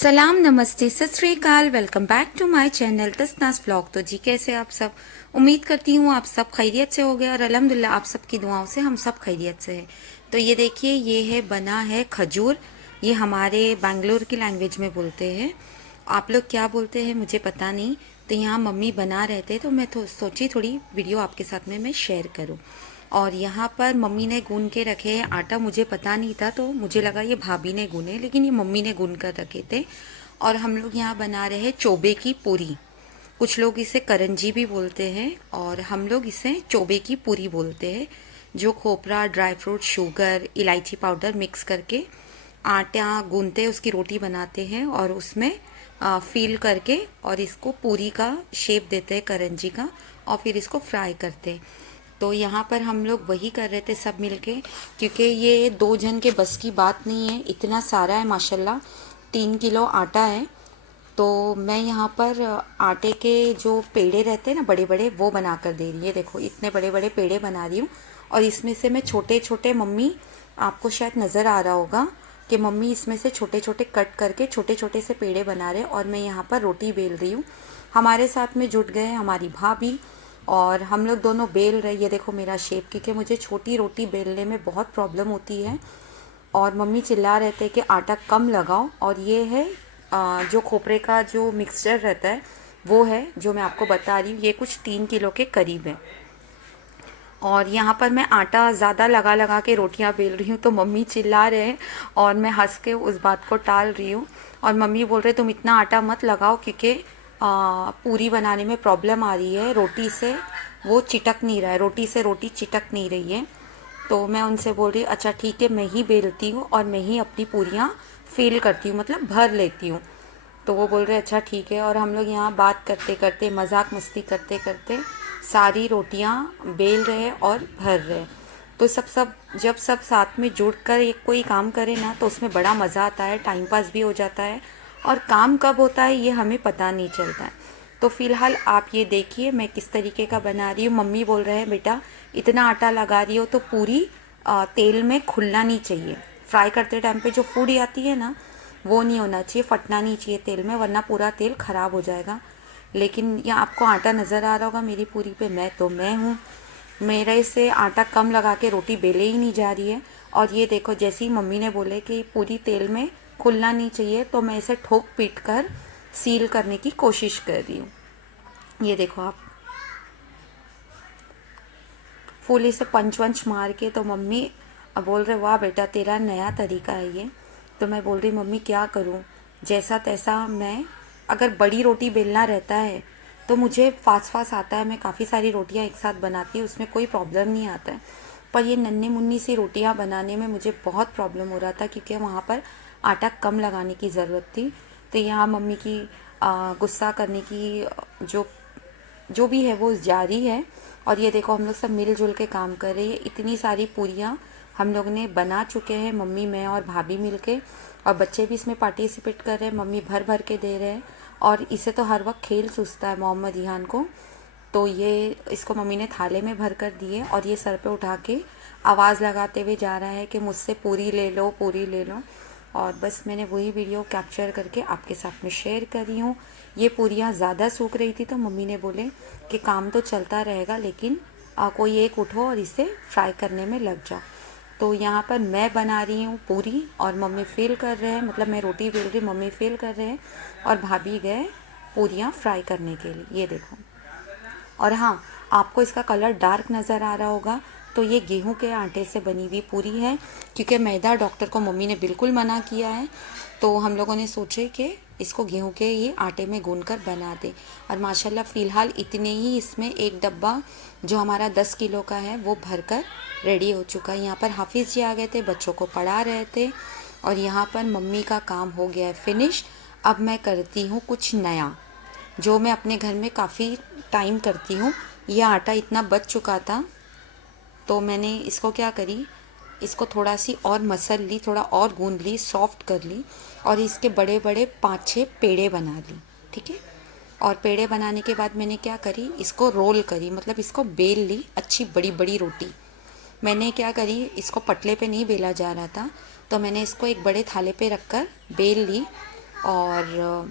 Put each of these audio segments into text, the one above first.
सलाम, नमस्ते, सत श्री अकाल। Welcome back to my channel Tasnas vlog. तो जी कैसे आप सब? उम्मीद करती हूँ आप सब खैरियत से हो गए और अल्हम्दुलिल्लाह आप सबकी दुआओं से हम सब खैरियत से हैं। तो ये देखिए, ये है बना है खजूर। ये हमारे बेंगलोर की लैंग्वेज में बोलते हैं। आप लोग क्या बोलते हैं मुझे पता नहीं। तो यहाँ मम्मी बना रहे थे तो मैं सोची थोड़ी वीडियो आपके साथ में मैं शेयर करूँ। और यहाँ पर मम्मी ने गून के रखे हैं आटा। मुझे पता नहीं था तो मुझे लगा ये भाभी ने गूने, लेकिन ये मम्मी ने गून कर रखे थे। और हम लोग यहाँ बना रहे हैं चोबे की पूरी। कुछ लोग इसे करंजी भी बोलते हैं और हम लोग इसे चोबे की पूरी बोलते हैं। जो खोपरा, ड्राई फ्रूट, शुगर, इलायची पाउडर मिक्स करके आटा गूंदते, उसकी रोटी बनाते हैं और उसमें फील करके और इसको पूरी का शेप देते हैं, करंजी का, और फिर इसको फ्राई करते हैं। तो यहाँ पर हम लोग वही कर रहे थे सब मिलके, क्योंकि ये 2 जन के बस की बात नहीं है। इतना सारा है माशाल्लाह, 3 किलो आटा है। तो मैं यहाँ पर आटे के जो पेड़े रहते हैं ना बड़े बड़े, वो बना कर दे रही है। देखो इतने बड़े बड़े पेड़े बना रही हूँ। और इसमें से मैं छोटे छोटे, मम्मी आपको शायद नज़र आ रहा होगा कि मम्मी इसमें से छोटे छोटे कट करके छोटे छोटे से पेड़े बना रहे हैं और मैं यहाँ पर रोटी बेल रही हूँ। हमारे साथ में जुट गए हमारी भाभी और हम लोग दोनों बेल रहे। ये देखो मेरा शेप, क्योंकि मुझे छोटी रोटी बेलने में बहुत प्रॉब्लम होती है। और मम्मी चिल्ला रहे थे कि आटा कम लगाओ। और ये है जो खोपरे का जो मिक्सचर रहता है वो है जो मैं आपको बता रही हूँ। ये कुछ 3 किलो के करीब है। और यहाँ पर मैं आटा ज़्यादा लगा लगा के रोटियाँ बेल रही हूँ तो मम्मी चिल्ला रहे हैं और मैं हंस के उस बात को टाल रही हूँ। और मम्मी बोल रहे तुम इतना आटा मत लगाओ, क्योंकि पूरी बनाने में प्रॉब्लम आ रही है, रोटी से वो चिटक नहीं रहा है, रोटी से रोटी चिटक नहीं रही है। तो मैं उनसे बोल रही अच्छा ठीक है, मैं ही बेलती हूँ और मैं ही अपनी पूरियाँ फिल करती हूँ, मतलब भर लेती हूँ। तो वो बोल रहे अच्छा ठीक है। और हम लोग यहाँ बात करते करते, मजाक मस्ती करते करते सारी रोटियाँ बेल रहे और भर रहे। तो जब सब साथ में जुड़ कर एक कोई काम करे ना तो उसमें बड़ा मज़ा आता है, टाइम पास भी हो जाता है और काम कब होता है ये हमें पता नहीं चलता है। तो फ़िलहाल आप ये देखिए मैं किस तरीके का बना रही हूँ। मम्मी बोल रहे हैं बेटा इतना आटा लगा रही हो तो पूरी तेल में खुलना नहीं चाहिए। फ्राई करते टाइम पे जो फूड आती है ना वो नहीं होना चाहिए, फटना नहीं चाहिए तेल में, वरना पूरा तेल ख़राब हो जाएगा। लेकिन यहाँ आपको आटा नज़र आ रहा होगा मेरी पूरी पे, मैं हूँ। मेरे से आटा कम लगा के रोटी बेले ही नहीं जा रही है। और ये देखो जैसे ही मम्मी ने बोले कि पूरी तेल में खुलना नहीं चाहिए तो मैं इसे ठोक पीट कर सील करने की कोशिश कर रही हूँ। ये देखो आप, फुल इसे पंच वंच मार के। तो मम्मी अब बोल रहे वाह बेटा तेरा नया तरीका है ये। तो मैं बोल रही मम्मी क्या करूँ, जैसा तैसा। मैं अगर बड़ी रोटी बेलना रहता है तो मुझे फास्ट फास्ट आता है, मैं काफ़ी सारी रोटियां एक साथ बनाती हूँ, उसमें कोई प्रॉब्लम नहीं आता है। पर ये नन्ही मुन्नी सी रोटियां बनाने में मुझे बहुत प्रॉब्लम हो रहा था, क्योंकि वहाँ पर आटा कम लगाने की ज़रूरत थी। तो यहाँ मम्मी की गुस्सा करने की जो जो भी है वो जारी है। और ये देखो हम लोग सब मिलजुल के काम कर रहे हैं। इतनी सारी पूरियाँ हम लोग ने बना चुके हैं, मम्मी, मैं और भाभी मिलके। और बच्चे भी इसमें पार्टिसिपेट कर रहे हैं, मम्मी भर भर के दे रहे हैं। और इसे तो हर वक्त खेल सूझता है मोहम्मद इहान को। तो ये इसको मम्मी ने थाले में भर कर दिए और ये सर पे उठा के आवाज़ लगाते हुए जा रहा है कि मुझसे पूरी ले लो, पूरी ले लो। और बस मैंने वही वीडियो कैप्चर करके आपके साथ में शेयर कर रही हूँ। ये पूरियाँ ज़्यादा सूख रही थी तो मम्मी ने बोले कि काम तो चलता रहेगा, लेकिन कोई एक उठो और इसे फ्राई करने में लग जाओ। तो यहाँ पर मैं बना रही हूँ पूरी और मम्मी फेल कर रहे हैं, मतलब मैं रोटी बेल रही, मम्मी फेल कर रहे हैं और भाभी गए पूरियाँ फ्राई करने के लिए। ये देखो। और हाँ, आपको इसका कलर डार्क नज़र आ रहा होगा तो ये गेहूं के आटे से बनी हुई पूरी है, क्योंकि मैदा डॉक्टर को मम्मी ने बिल्कुल मना किया है। तो हम लोगों ने सोचे कि इसको गेहूं के ये आटे में गूंद कर बना दें। और माशाल्लाह फ़िलहाल इतने ही इसमें एक डब्बा जो हमारा 10 किलो का है वो भरकर रेडी हो चुका है। यहाँ पर हाफिज़ जी आ गए थे, बच्चों को पढ़ा रहे थे। और यहाँ पर मम्मी का काम हो गया है फिनिश। अब मैं करती हूँ कुछ नया जो मैं अपने घर में काफ़ी टाइम करती हूँ। यह आटा इतना बच चुका था तो मैंने इसको क्या करी, इसको थोड़ा सी और मसल ली, थोड़ा और गूंद ली, सॉफ्ट कर ली और इसके बड़े बड़े 5-6 पेड़े बना ली। ठीक है। और पेड़े बनाने के बाद मैंने क्या करी, इसको रोल करी, मतलब इसको बेल ली, अच्छी बड़ी बड़ी रोटी। मैंने क्या करी, इसको पटले पे नहीं बेला जा रहा था तो मैंने इसको एक बड़े थाले पे रख कर बेल ली। और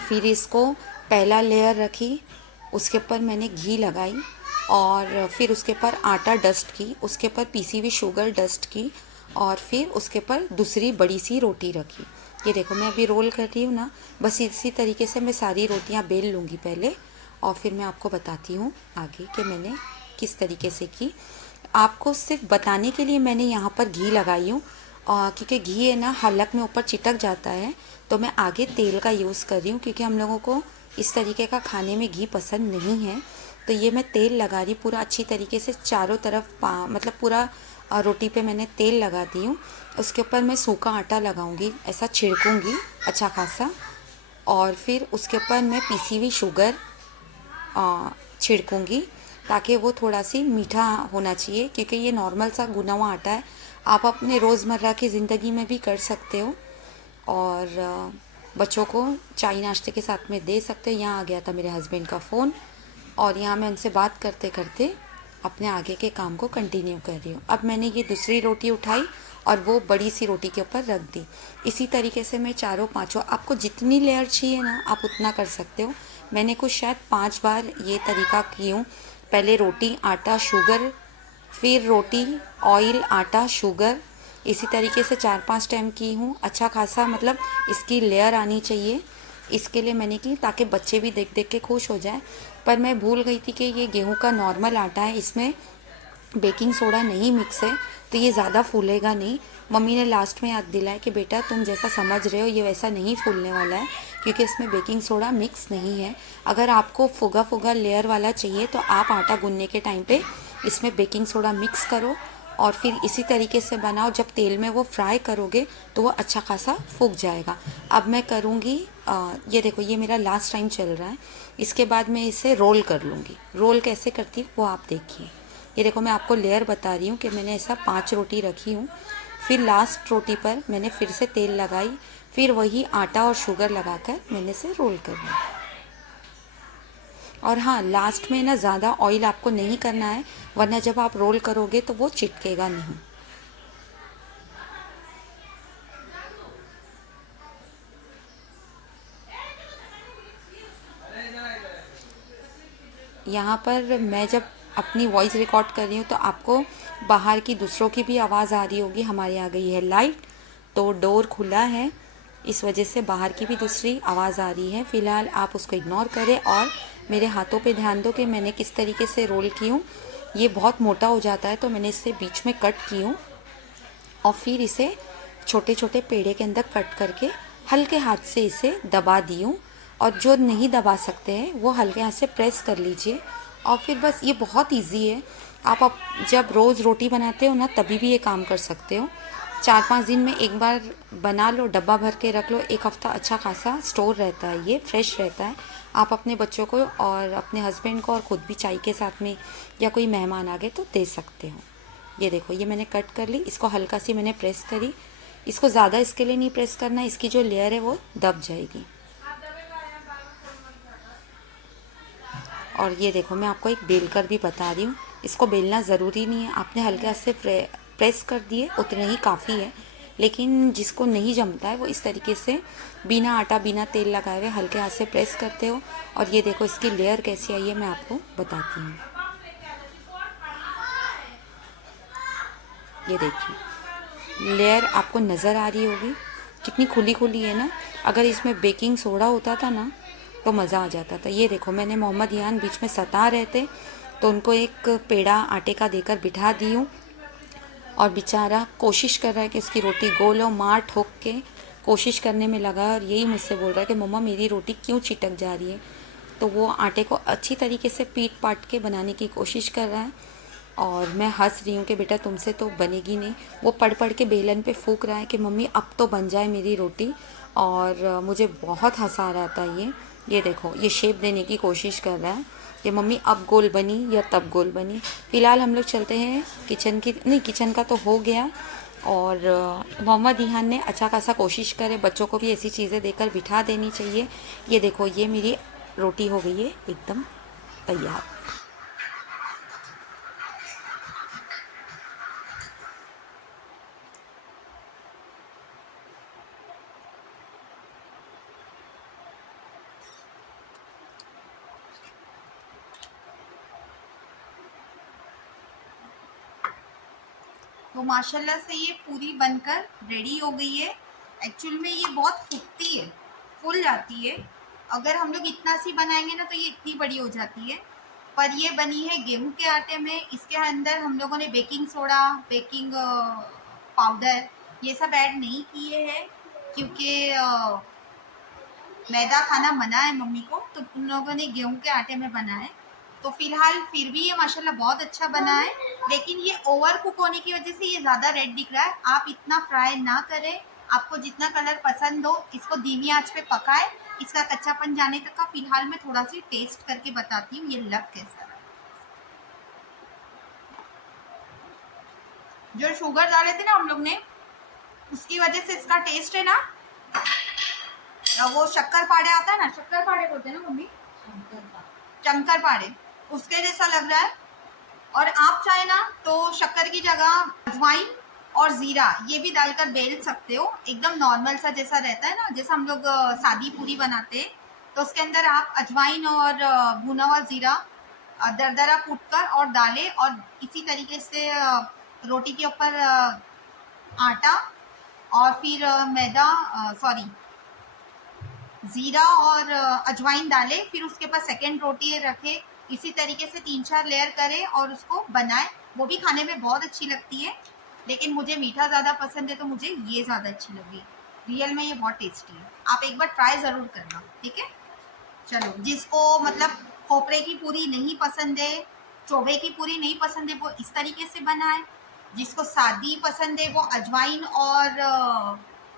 फिर इसको पहला लेयर रखी, उसके ऊपर मैंने घी लगाई और फिर उसके ऊपर आटा डस्ट की, उसके ऊपर पीसी हुई शुगर डस्ट की और फिर उसके ऊपर दूसरी बड़ी सी रोटी रखी। ये देखो मैं अभी रोल कर रही हूँ ना, बस इसी तरीके से मैं सारी रोटियाँ बेल लूँगी पहले और फिर मैं आपको बताती हूँ आगे कि मैंने किस तरीके से की। आपको सिर्फ बताने के लिए मैंने यहाँ पर घी लगाई हूँ, क्योंकि घी है ना हलक में ऊपर चिटक जाता है, तो मैं आगे तेल का यूज़ कर रही हूँ क्योंकि हम लोगों को इस तरीके का खाने में घी पसंद नहीं है। तो ये मैं तेल लगा रही पूरा अच्छी तरीके से चारों तरफ, मतलब पूरा रोटी पे मैंने तेल लगा दी हूँ। उसके ऊपर मैं सूखा आटा लगाऊंगी, ऐसा छिड़कूंगी अच्छा खासा, और फिर उसके ऊपर मैं पीसी हुई शुगर छिड़कूंगी ताकि वो थोड़ा सी मीठा होना चाहिए, क्योंकि ये नॉर्मल सा गुना हुआ आटा है। आप अपने रोज़मर्रा की ज़िंदगी में भी कर सकते हो और बच्चों को चाय नाश्ते के साथ में दे सकते हो। यहाँ आ गया था मेरे हस्बैंड का फ़ोन और यहाँ मैं उनसे बात करते करते अपने आगे के काम को कंटिन्यू कर रही हूँ। अब मैंने ये दूसरी रोटी उठाई और वो बड़ी सी रोटी के ऊपर रख दी। इसी तरीके से मैं चारों पांचों, आपको जितनी लेयर चाहिए ना आप उतना कर सकते हो। मैंने कुछ शायद 5 बार ये तरीका की हूँ। पहले रोटी, आटा, शुगर, फिर रोटी, ऑयल, आटा, शुगर, इसी तरीके से 4-5 टाइम की हूँ। अच्छा खासा मतलब इसकी लेयर आनी चाहिए, इसके लिए मैंने की ताकि बच्चे भी देख देख के खुश हो जाए। पर मैं भूल गई थी कि ये गेहूं का नॉर्मल आटा है, इसमें बेकिंग सोडा नहीं मिक्स है, तो ये ज़्यादा फूलेगा नहीं। मम्मी ने लास्ट में याद दिलाया कि बेटा तुम जैसा समझ रहे हो ये वैसा नहीं फूलने वाला है, क्योंकि इसमें बेकिंग सोडा मिक्स नहीं है। अगर आपको फुगा फुगा लेयर वाला चाहिए तो आप आटा गूंदने के टाइम पे इसमें बेकिंग सोडा मिक्स करो और फिर इसी तरीके से बनाओ। जब तेल में वो फ्राई करोगे तो वो अच्छा खासा फूक जाएगा। अब मैं करूँगी, ये देखो ये मेरा लास्ट टाइम चल रहा है, इसके बाद मैं इसे रोल कर लूँगी। रोल कैसे करती हूँ वो आप देखिए। ये देखो मैं आपको लेयर बता रही हूँ कि मैंने ऐसा 5 रोटी रखी हूँ, फिर लास्ट रोटी पर मैंने फिर से तेल लगाई, फिर वही आटा और शुगर लगाकर मैंने इसे रोल कर लिया। और हाँ, लास्ट में ना ज़्यादा ऑयल आपको नहीं करना है, वरना जब आप रोल करोगे तो वो चिटकेगा नहीं। यहाँ पर मैं जब अपनी वॉइस रिकॉर्ड कर रही हूँ तो आपको बाहर की दूसरों की भी आवाज़ आ रही होगी। हमारे यहाँ गई है लाइट, तो डोर खुला है, इस वजह से बाहर की भी दूसरी आवाज़ आ रही है। फ़िलहाल आप उसको इग्नोर करें और मेरे हाथों पे ध्यान दो कि मैंने किस तरीके से रोल की हूँ। ये बहुत मोटा हो जाता है तो मैंने इसे बीच में कट की हूँ और फिर इसे छोटे छोटे पेड़े के अंदर कट करके हल्के हाथ से इसे दबा दी हूँ। और जो नहीं दबा सकते हैं वो हल्के हाथ से प्रेस कर लीजिए और फिर बस, ये बहुत इजी है। आप जब रोज़ रोटी बनाते हो ना तभी भी ये काम कर सकते हो। 4-5 दिन में एक बार बना लो, डब्बा भर के रख लो, एक हफ्ता अच्छा खासा स्टोर रहता है, ये फ्रेश रहता है। आप अपने बच्चों को और अपने हस्बैंड को और ख़ुद भी चाय के साथ में या कोई मेहमान आ गए तो दे सकते हो। ये देखो ये मैंने कट कर ली, इसको हल्का सी मैंने प्रेस करी। इसको ज़्यादा इसके लिए नहीं प्रेस करना, इसकी जो लेयर है वो दब जाएगी। और ये देखो मैं आपको एक बेल कर भी बता रही हूँ, इसको बेलना ज़रूरी नहीं है, आपने हल्के हाथ से प्रेस कर दिए उतने ही काफ़ी है। लेकिन जिसको नहीं जमता है वो इस तरीके से बिना आटा बिना तेल लगाए हुए हल्के हाथ से प्रेस करते हो। और ये देखो इसकी लेयर कैसी आई है मैं आपको बताती हूँ। ये देखिए लेयर आपको नज़र आ रही होगी कितनी खुली खुली है ना। अगर इसमें बेकिंग सोडा होता था ना तो मज़ा आ जाता था। ये देखो मैंने मोहम्मद यान बीच में सता रहे थे तो उनको एक पेड़ा आटे का देकर बिठा दी हूँ और बेचारा कोशिश कर रहा है कि उसकी रोटी गोल हो, मार ठोक के कोशिश करने में लगा है और यही मुझसे बोल रहा है कि मम्मा मेरी रोटी क्यों चिटक जा रही है। तो वो आटे को अच्छी तरीके से पीट पाट के बनाने की कोशिश कर रहा है और मैं हंस रही हूँ कि बेटा तुमसे तो बनेगी नहीं। वो पढ़ पढ़ के बेलन पे फूंक रहा है कि मम्मी अब तो बन जाए मेरी रोटी। और मुझे बहुत हंसा रहा था ये देखो ये शेप देने की कोशिश कर रहा है कि मम्मी अब गोल बनी या तब गोल बनी। फ़िलहाल हम लोग चलते हैं किचन की, नहीं किचन का तो हो गया। और मोहम्मद इहान ने अच्छा खासा कोशिश करे, बच्चों को भी ऐसी चीज़ें देकर बिठा देनी चाहिए। ये देखो ये मेरी रोटी हो गई है एकदम तैयार। तो माशाल्लाह से ये पूरी बनकर रेडी हो गई है। एक्चुअल में ये बहुत फूलती है, फूल जाती है। अगर हम लोग इतना सी बनाएंगे ना तो ये इतनी बड़ी हो जाती है, पर ये बनी है गेहूं के आटे में। इसके अंदर हम लोगों ने बेकिंग सोडा, बेकिंग पाउडर ये सब ऐड नहीं किए हैं, क्योंकि मैदा खाना मना है मम्मी को, तो उन लोगों ने गेहूं के आटे में बना है। तो फिलहाल फिर भी ये माशाल्लाह बहुत अच्छा बना है, लेकिन ये ओवर कुक होने की वजह से ये ज़्यादा रेड दिख रहा है। आप इतना फ्राई ना करें, आपको जितना कलर पसंद हो इसको धीमी आंच पे पकाएं, इसका कच्चापन जाने तक का। फिलहाल मैं थोड़ा सी टेस्ट करके बताती हूँ ये लग कैसा है। जो शुगर डाले थे ना हम लोग ने, उसकी वजह से इसका टेस्ट है ना, वो शक्कर पाड़े आता है ना, शक्कर पाड़े बोलते हैं ना मम्मी, शंकर पाड़े, उसके जैसा लग रहा है। और आप चाहे ना तो शक्कर की जगह अजवाइन और ज़ीरा ये भी डालकर बेल सकते हो, एकदम नॉर्मल सा जैसा रहता है ना, जैसा हम लोग सादी पूरी बनाते हैं। तो उसके अंदर आप अजवाइन और भुना हुआ ज़ीरा दरदरा कूटकर और डालें, और इसी तरीके से रोटी के ऊपर आटा और फिर मैदा, सॉरी, ज़ीरा और अजवाइन डालें, फिर उसके ऊपर सेकेंड रोटी रखें, इसी तरीके से 3-4 लेयर करें और उसको बनाएं। वो भी खाने में बहुत अच्छी लगती है, लेकिन मुझे मीठा ज़्यादा पसंद है तो मुझे ये ज़्यादा अच्छी लगी। रियल में ये बहुत टेस्टी है, आप एक बार ट्राई ज़रूर करना, ठीक है। चलो, जिसको मतलब खोपरे की पूरी नहीं पसंद है, चोबे की पूरी नहीं पसंद है, वो इस तरीके से बनाए। जिसको सादी पसंद है वो अजवाइन और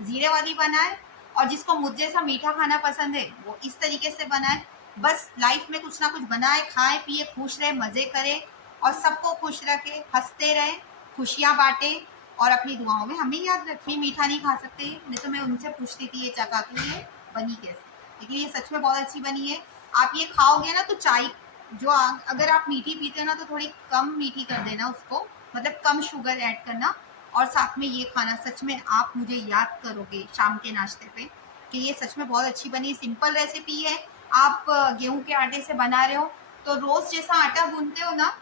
ज़ीरे वाली बनाए, और जिसको मुझ जैसा मीठा खाना पसंद है वो इस तरीके से बनाए। बस लाइफ में कुछ ना कुछ बनाए, खाए पिए, खुश रहे, मज़े करे और सबको खुश रखे, हंसते रहे, खुशियाँ बांटे, और अपनी दुआओं में हमें याद रखें। मीठा नहीं खा सकते, नहीं तो मैं उनसे पूछती थी ये चका के लिए बनी कैसे, लेकिन ये सच में बहुत अच्छी बनी है। आप ये खाओगे ना तो चाय जो अगर आप मीठी पीते हो ना तो थोड़ी कम मीठी कर देना उसको, मतलब कम शुगर ऐड करना, और साथ में ये खाना। सच में आप मुझे याद करोगे शाम के नाश्ते पे कि ये सच में बहुत अच्छी बनी। सिंपल रेसिपी है, आप गेहूं के आटे से बना रहे हो तो रोज़ जैसा आटा गूंथते हो ना,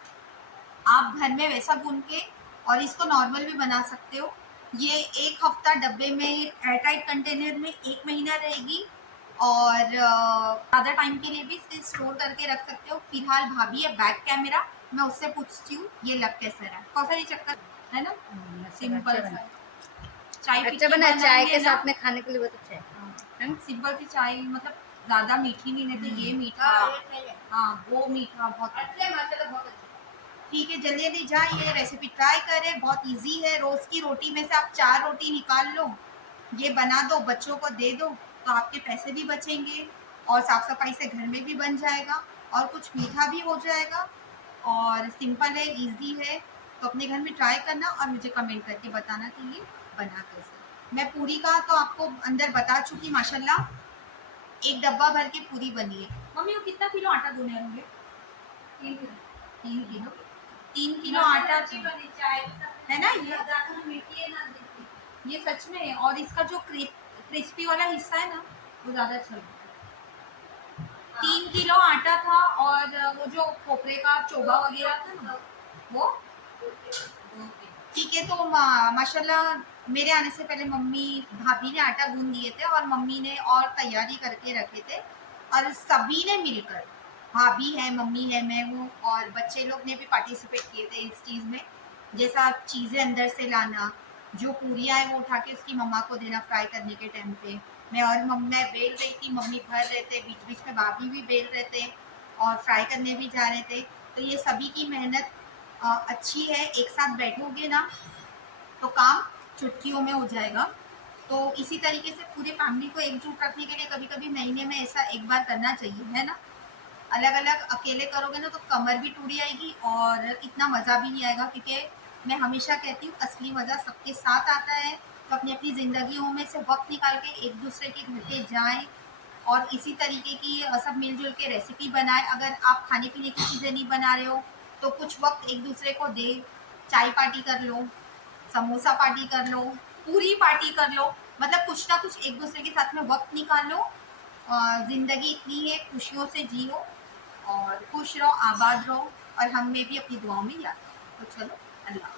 आप घर में वैसा गूंथ के और इसको नॉर्मल भी बना सकते हो। ये 1 हफ्ता डब्बे में एयरटाइट कंटेनर में 1 महीना रहेगी, और ज़्यादा टाइम के लिए भी इसे स्टोर करके रख सकते हो। फिलहाल भाभी है बैक कैमरा, मैं उससे पूछती हूँ ये लग कैसा रहा है। कौन सा चक्कर है ना, सिंपल सा चाय अच्छा बना, चाय के साथ में खाने के लिए बहुत अच्छा है। सिंपल सी चाय, मतलब ज़्यादा मीठी नहीं, नहीं तो ये मीठा, हाँ वो मीठा बहुत अच्छा। ठीक है, जल्दी जल्दी जाइए, रेसिपी ट्राई करें, बहुत इजी है। रोज़ की रोटी में से आप 4 रोटी निकाल लो, ये बना दो, बच्चों को दे दो, तो आपके पैसे भी बचेंगे और साफ सफाई से घर में भी बन जाएगा और कुछ मीठा भी हो जाएगा, और सिंपल है, इजी है। तो अपने घर में ट्राई करना और मुझे कमेंट करके बताना कि ये बना कैसे। मैं पूरी का तो आपको अंदर बता चुकी माशाल्लाह, एक डब्बा भर के पूरी बनी है। मम्मी वो कितना किलो आटा गूंथे होंगे? 3 किलो। 3 किलो, 3 किलो आटा है ना ये सच में है। और इसका जो क्रिस्पी वाला हिस्सा है ना वो ज़्यादा अच्छा लगता है। 3 किलो आटा था, और वो जो खोपरे का चोबा वगैरह था ना वो, ठीक है। तो माशाल्लाह मेरे आने से पहले मम्मी भाभी ने आटा गूंद दिए थे, और मम्मी ने और तैयारी करके रखे थे, और सभी ने मिलकर, भाभी है, मम्मी है, मैं हूँ, और बच्चे लोग ने भी पार्टिसिपेट किए थे इस चीज़ में। जैसा चीज़ें अंदर से लाना, जो पूरियाँ हैं वो उठा के उसकी मम्मा को देना फ्राई करने के टाइम पे, मैं बेल रही थी, मम्मी भर रहे थे, बीच बीच में भाभी भी बेल रहे थे और फ्राई करने भी जा रहे थे। तो ये सभी की मेहनत अच्छी है। एक साथ बैठोगे ना तो काम चुटकियों में हो जाएगा। तो इसी तरीके से पूरे फैमिली को एकजुट रखने के लिए कभी कभी महीने में ऐसा एक बार करना चाहिए, है ना। अलग अलग अकेले करोगे ना तो कमर भी टूट जाएगी और इतना मज़ा भी नहीं आएगा, क्योंकि मैं हमेशा कहती हूँ असली मज़ा सबके साथ आता है। तो अपनी अपनी ज़िंदगियों में से वक्त निकाल के एक दूसरे के घर पे जाएँ, और इसी तरीके की सब मिलजुल के रेसिपी बनाए। अगर आप खाने पीने की चीज़ें नहीं बना रहे हो तो कुछ वक्त एक दूसरे को दे, चाय पार्टी कर लो, समोसा पार्टी कर लो, पूरी पार्टी कर लो, मतलब कुछ ना कुछ एक दूसरे के साथ में वक्त निकाल लो। ज़िंदगी इतनी है, खुशियों से जियो और खुश रहो, आबाद रहो, और हम में भी अपनी दुआओं में याद रखो। तो चलो, अल्लाह।